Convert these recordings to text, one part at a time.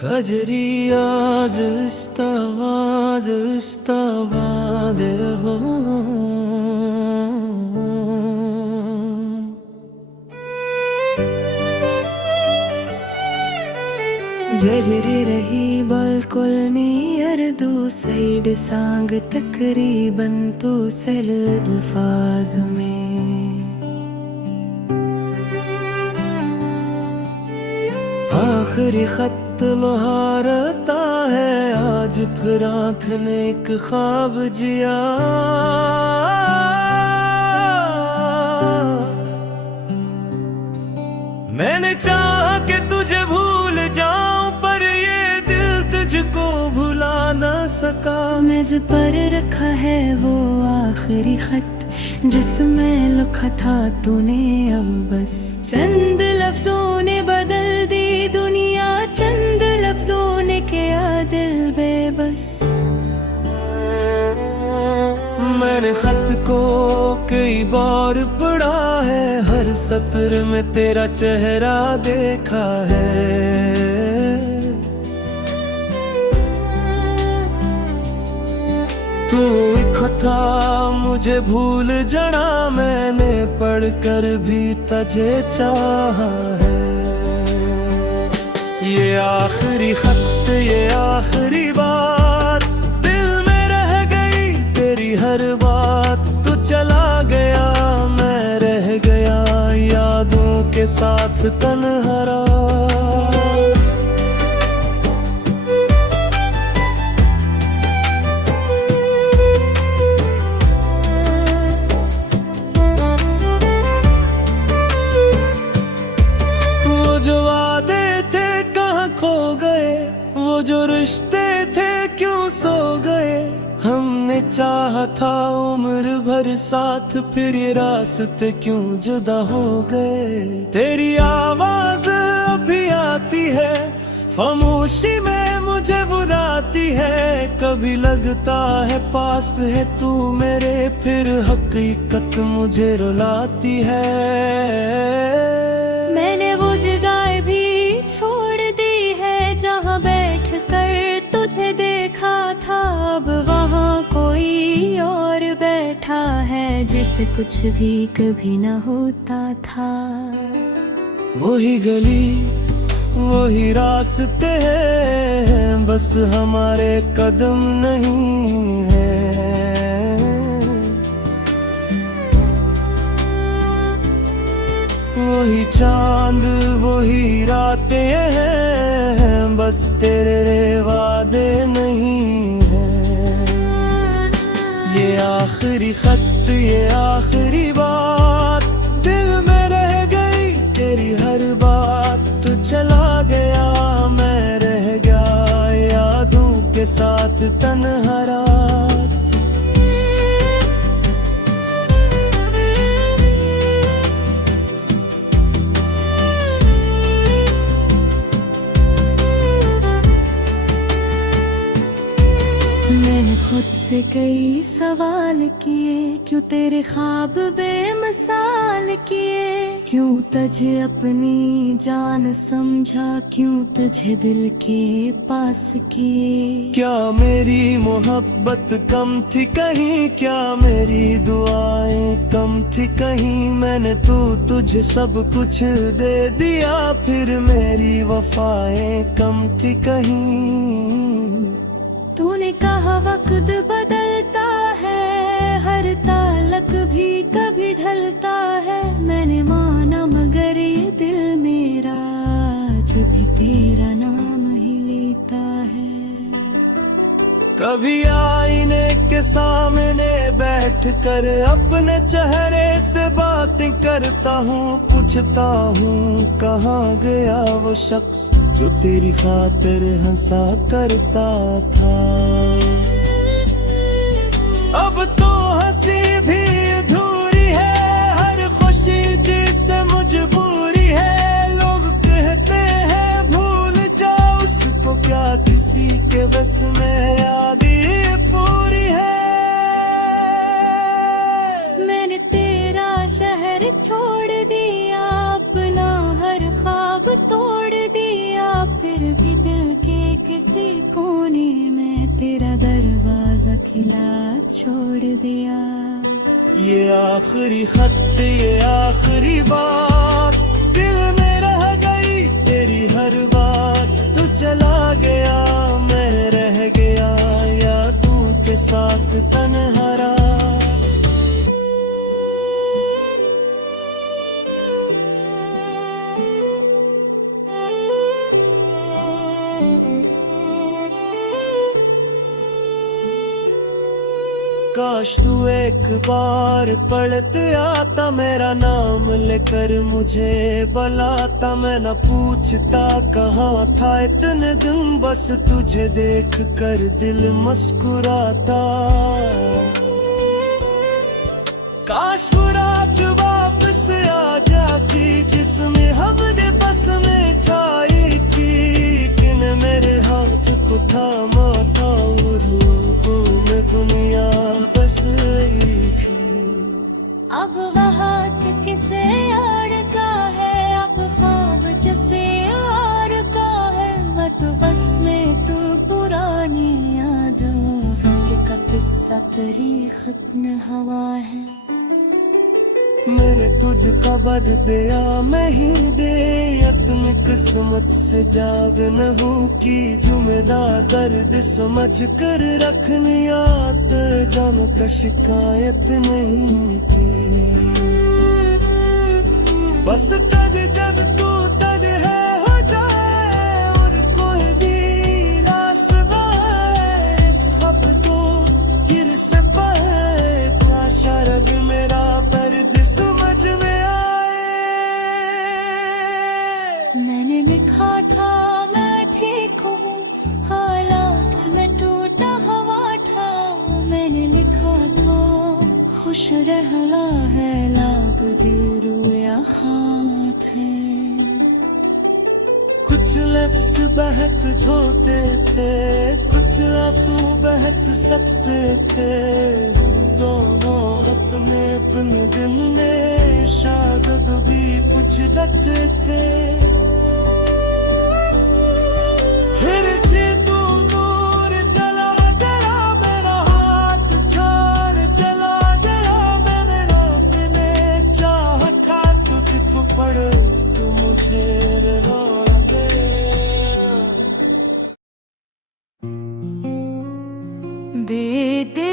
Fajri aaz istawade ho जरी रही बिल्कुल near दो साइड सांग तकरीबन तो सल अल्फाज में आखिरी खत मुहारता है आज फिर आँख ने एक ख्वाब जिया मैंने चाहा कि तुझे भूल जाऊं पर ये दिल तुझको भुला ना सका मेज़ पर रखा है वो आखिरी खत जिसमें लिखा था तूने अब बस चंद लफ्जों ने बदल दी दुनिया चंद लफ्जों ने किया दिल बेबस मैंने खत को कई बार पढ़ा है हर सत्र में तेरा चेहरा देखा है तू था मुझे भूल जाना मैंने पढ़कर भी तुझे चाहा है ये आखिरी खत ये आखिरी बात दिल में रह गई तेरी हर बात तू चला गया मैं रह गया यादों के साथ तन्हारा जो रिश्ते थे क्यों सो गए हमने चाहा था उम्र भर साथ फिर ये रास्ते क्यों जुदा हो गए तेरी आवाज अभी आती है खामोशी में मुझे बुलाती है कभी लगता है पास है तू मेरे फिर हकीकत मुझे रुलाती है मैंने वो जगह भी छोड़ दी है जहाँ कर तुझे देखा था अब वहाँ कोई और बैठा है जिसे कुछ भी कभी न होता था वही गली वही रास्ते हैं बस हमारे कदम नहीं है वही चांद वही रातें हैं बस तेरे वादे नहीं है ये आखिरी खत ये आखिरी बात दिल में रह गई तेरी हर बात तू चला गया मैं रह गया यादों के साथ तन्हारा मैंने खुद से कई सवाल किए क्यों तेरे ख्वाब बेमिसाल किए क्यों तुझे अपनी जान समझा क्यों तुझे दिल के पास किए क्या मेरी मोहब्बत कम थी कहीं क्या मेरी दुआएं कम थी कहीं मैंने तुझे सब कुछ दे दिया फिर मेरी वफाएं कम थी कहीं तूने कहा वक्त बदलता है हर तालक भी कभी ढलता है मैंने माना मगर ये दिल मेरा आज भी तेरा नाम ही लेता है कभी आईने के सामने बैठकर अपने चेहरे से बातें करता हूँ पूछता हूँ कहाँ गया वो शख्स जो तेरी खातिर हंसा करता था अब तो हंसी भी अधूरी है हर खुशी जिससे मजबूरी है लोग कहते हैं भूल जाओ उसको क्या किसी के बस में याद पूरी है मैंने तेरा शहर छोड़ दिया अपना हर ख्वाब तोड़ दिया फिर भी दिल के किसी कोने में तेरा दरवाजा खिला छोड़ दिया। ये आखिरी खत, ये आखिरी बात, दिल में रह गई तेरी हर बात। तू चला गया मैं रह गया, यादों के साथ तन्हा रात। काश तू एक बार पढ़ते आता, मेरा नाम लेकर मुझे बुलाता। मैं न पूछता कहाँ था इतने दिन, बस तुझे देख कर दिल मुस्कुराता। काश वो रात वापस आ जाती जिसमें हमने बस में था एक ही। किन मेरे हाथ को थामा था और में दुनिया बस एक ही। अब वह हाथ किसे और का है, अब ख्वाब जैसे और का है। वह तो बस में तू पुरानी यादों का किस्सा तेरी खत्म हवा है। मैंने तुझका बद दिया मैं ही दे, अपनी किस्मत से जाग न हूँ की जुमेदार। दर्द समझ कर रखने याद जानो का शिकायत नहीं थी। बस तब जब तू तब है हो जाए और कोई भी रास ना है। इस खप को गिर से पाए शरग मेरा दर्द समझ में आए। मैंने लिखा था मैं ठीक हूँ, हालात में टूटा हवा था। मैंने लिखा था खुश रहना है, लाग दिल रुया हाथ है। कुछ लफ्ज बहक जोते थे, कुछ लफ्ज बहक सकते थे। दोनों अपने अपने दिल में शायद भी कुछ रखते थे। फिर जी तू दूर चला गया, मेरा हाथ छोड़ चला गया। मैंने रोकने चाहा था तुझको पढ़, तू मुझे लौट गया। दे दे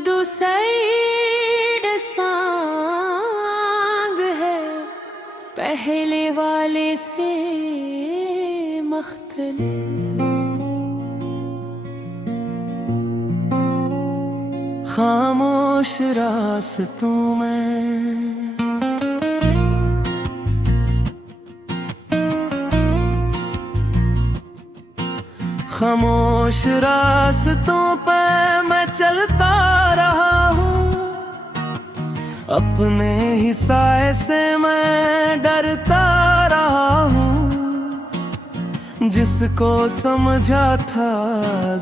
दो साइड सांग है, पहले वाले से मुख्तलिफ। खामोश रास्तों में खामोश रास्तों पे मैं चलता रहा हूँ। अपने ही साए से मैं डरता रहा हूँ। जिसको समझा था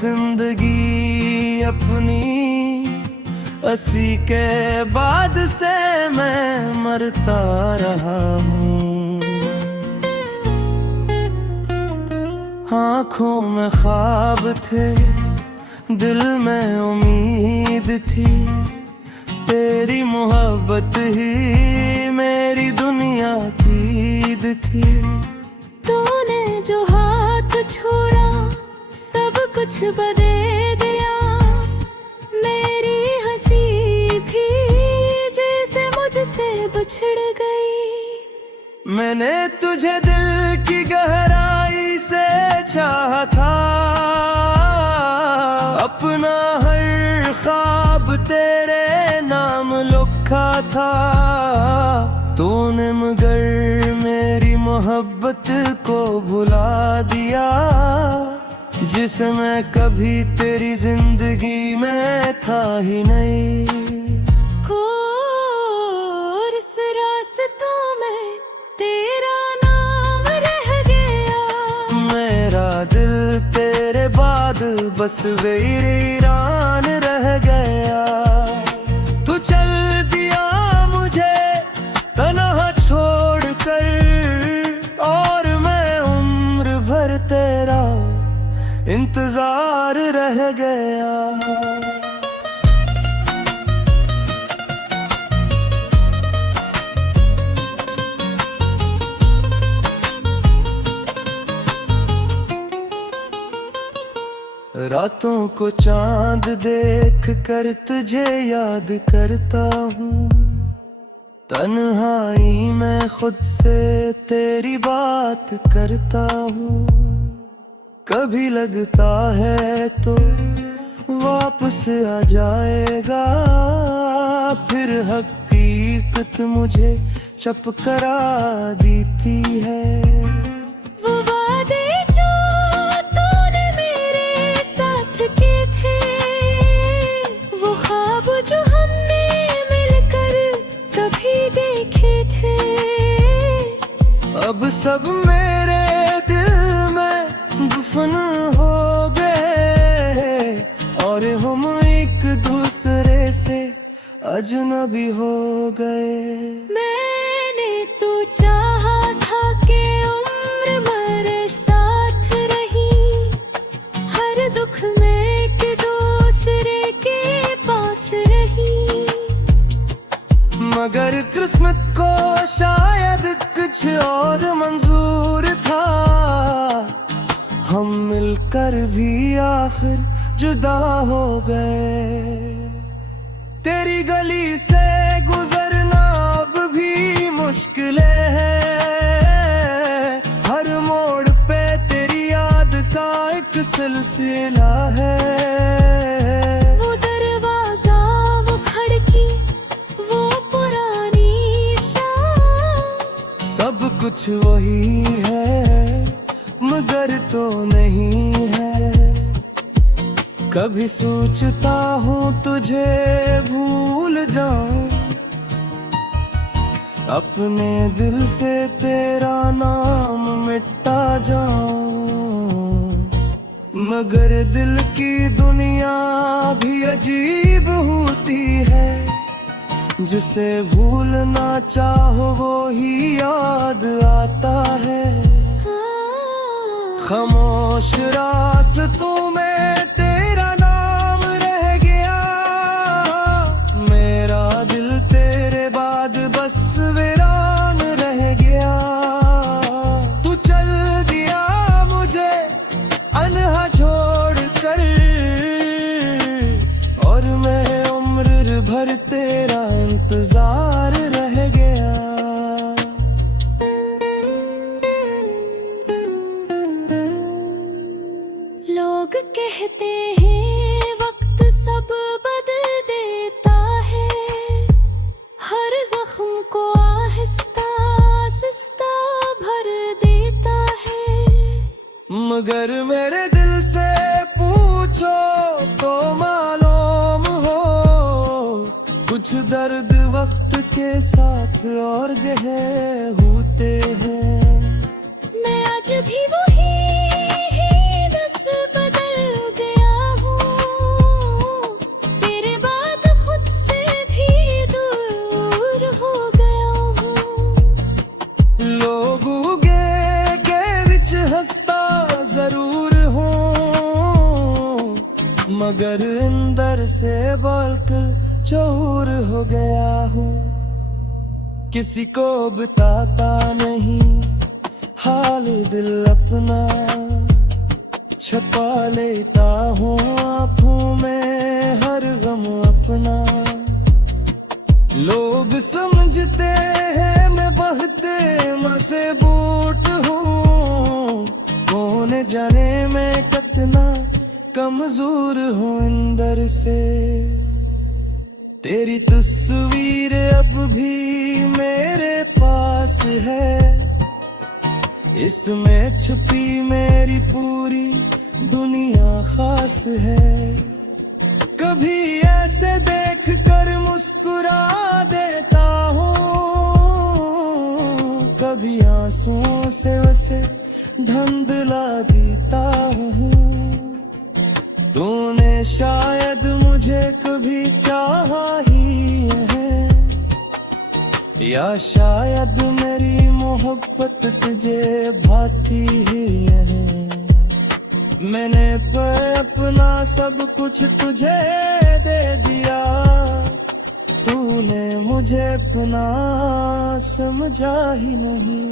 जिंदगी अपनी, अस्सी के बाद से मैं मरता रहा हूँ। आँखों में ख्वाब थे, दिल में उम्मीद थी। तेरी मोहब्बत ही मेरी दुनिया की ईद थी। तूने जो हाथ छोड़ा सब कुछ बदल दिया। मेरी हंसी भी जैसे मुझसे बिछड़ गई। मैंने तुझे दिल की गहराई से चाहा था, अपना हर ख्वाब तेरे नाम लिखा था। तूने मगर मेरी मोहब्बत को भुला दिया, जिसे मैं कभी तेरी जिंदगी में था ही नहीं। इस रास्तों में तेरा नाम रह गया। मेरा दिल तेरे बाद बस वीरान रह गया। इंतजार रह गया। रातों को चांद देख कर तुझे याद करता हूँ, तन्हाई में खुद से तेरी बात करता हूँ। कभी लगता है तो वापस आ जाएगा, फिर हकीकत मुझे चप करा देती है। वो वादे जो तूने मेरे साथ किए थे, वो ख्वाब जो हमने मिलकर कभी देखे थे, अब सब मेरे दिल में दफन हो गए, और हम एक दूसरे से अजनबी हो गए। मैंने तो चाहा था कि उम्र मेरे साथ रही, हर दुख में एक दूसरे के पास रही, मगर किस्मत को शायद कुछ और मंजूर था, हम मिलकर भी आखिर जुदा हो गए। तेरी गली से गुजरना अब भी मुश्किल है, हर मोड़ पे तेरी याद का एक सिलसिला है। वो दरवाजा, वो खिड़की, वो पुरानी शाम, सब कुछ वही है मगर तो नहीं है। कभी सोचता हूँ तुझे भूल जाऊं, अपने दिल से तेरा नाम मिटा जाऊं, मगर दिल की दुनिया भी अजीब होती है, जिसे भूलना चाहो वो ही याद आता है। खामोश रास्तों में तेरा नाम रह गया, मेरा दिल तेरे बाद बस वीरान रह गया। तू चल दिया मुझे अनहा छोड़ कर, और मैं उम्र भर तेरा इंतजार रह गया। लोग कहते हैं वक्त सब बदल देता है, हर जख्म को आहिस्ता आहिस्ता भर देता है, मगर मेरे दिल से पूछो तो मालूम हो, कुछ दर्द वक्त के साथ और गहरे होते हैं। मैं आज भी वही बस बदल गया हूँ, तेरे बाद खुद से भी दूर हो गया हूँ। लोग उगे के विच हंसता जरूर हूँ, मगर अंदर से बालकर चूर हो गया हूँ। किसी को बताता नहीं हाल दिल अपना, छुपा लेता हूँ आँखों में हर गम अपना। लोग समझते हैं मैं बहते मसे बूट हूँ, कौन जाने मैं कितना कमजोर हूँ अंदर से। तेरी तस्वीर अब भी मेरे पास है, इसमें छुपी मेरी पूरी दुनिया खास है। कभी ऐसे देख कर मुस्कुरा देता हूँ, कभी आंसुओं से उसे धुंधला देता हूँ। तूने शायद मुझे कभी चाहा ही है, या शायद मेरी मोहब्बत तुझे भाती ही है। मैंने अपना सब कुछ तुझे दे दिया, तूने मुझे अपना समझा ही नहीं।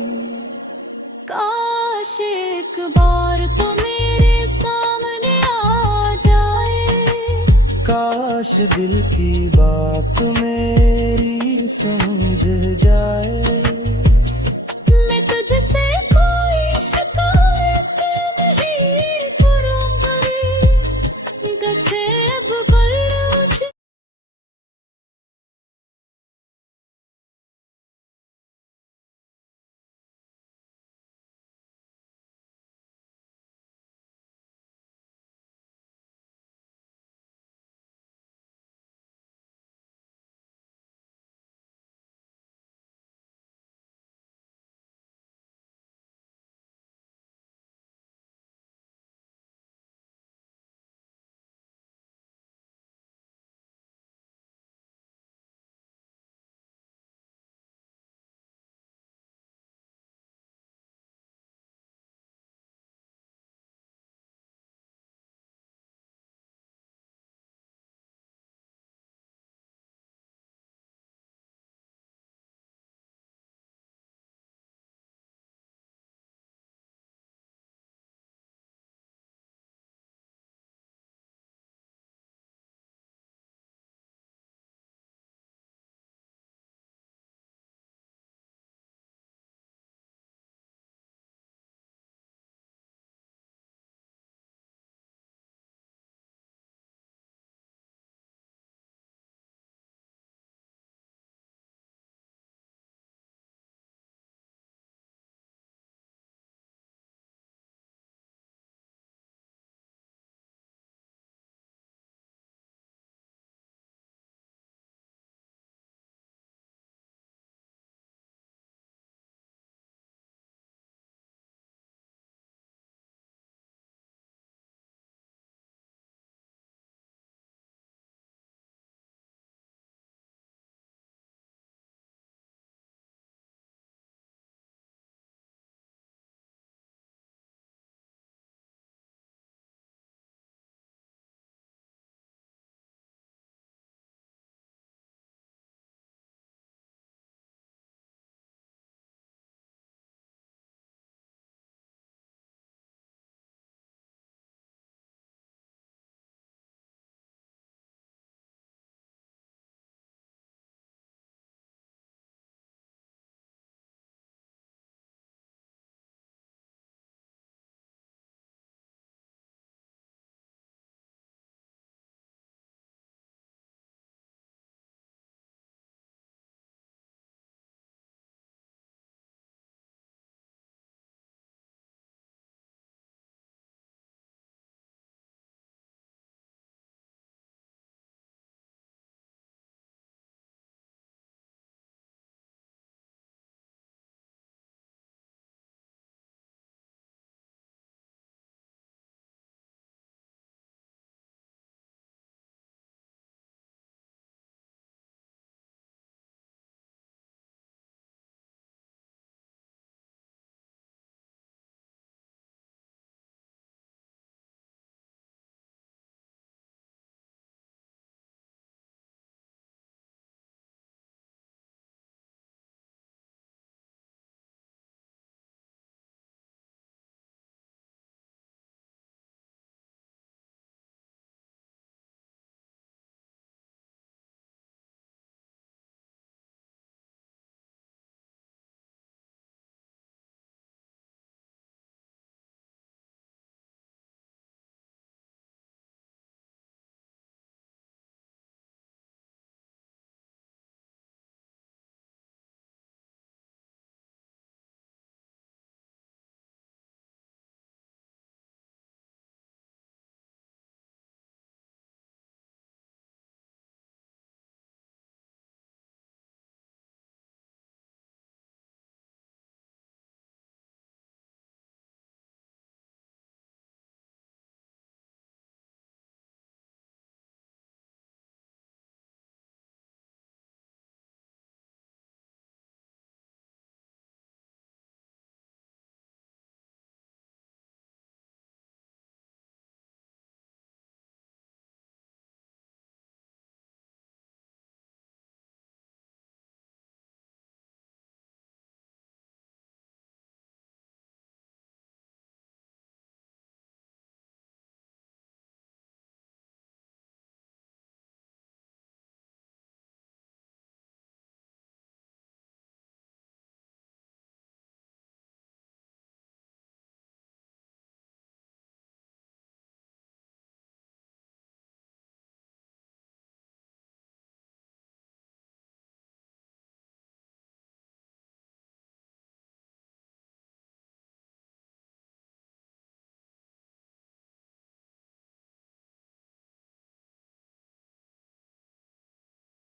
काश एक बार तो मेरे सामने आ जाए, काश दिल की बात मेरी समझ जाए।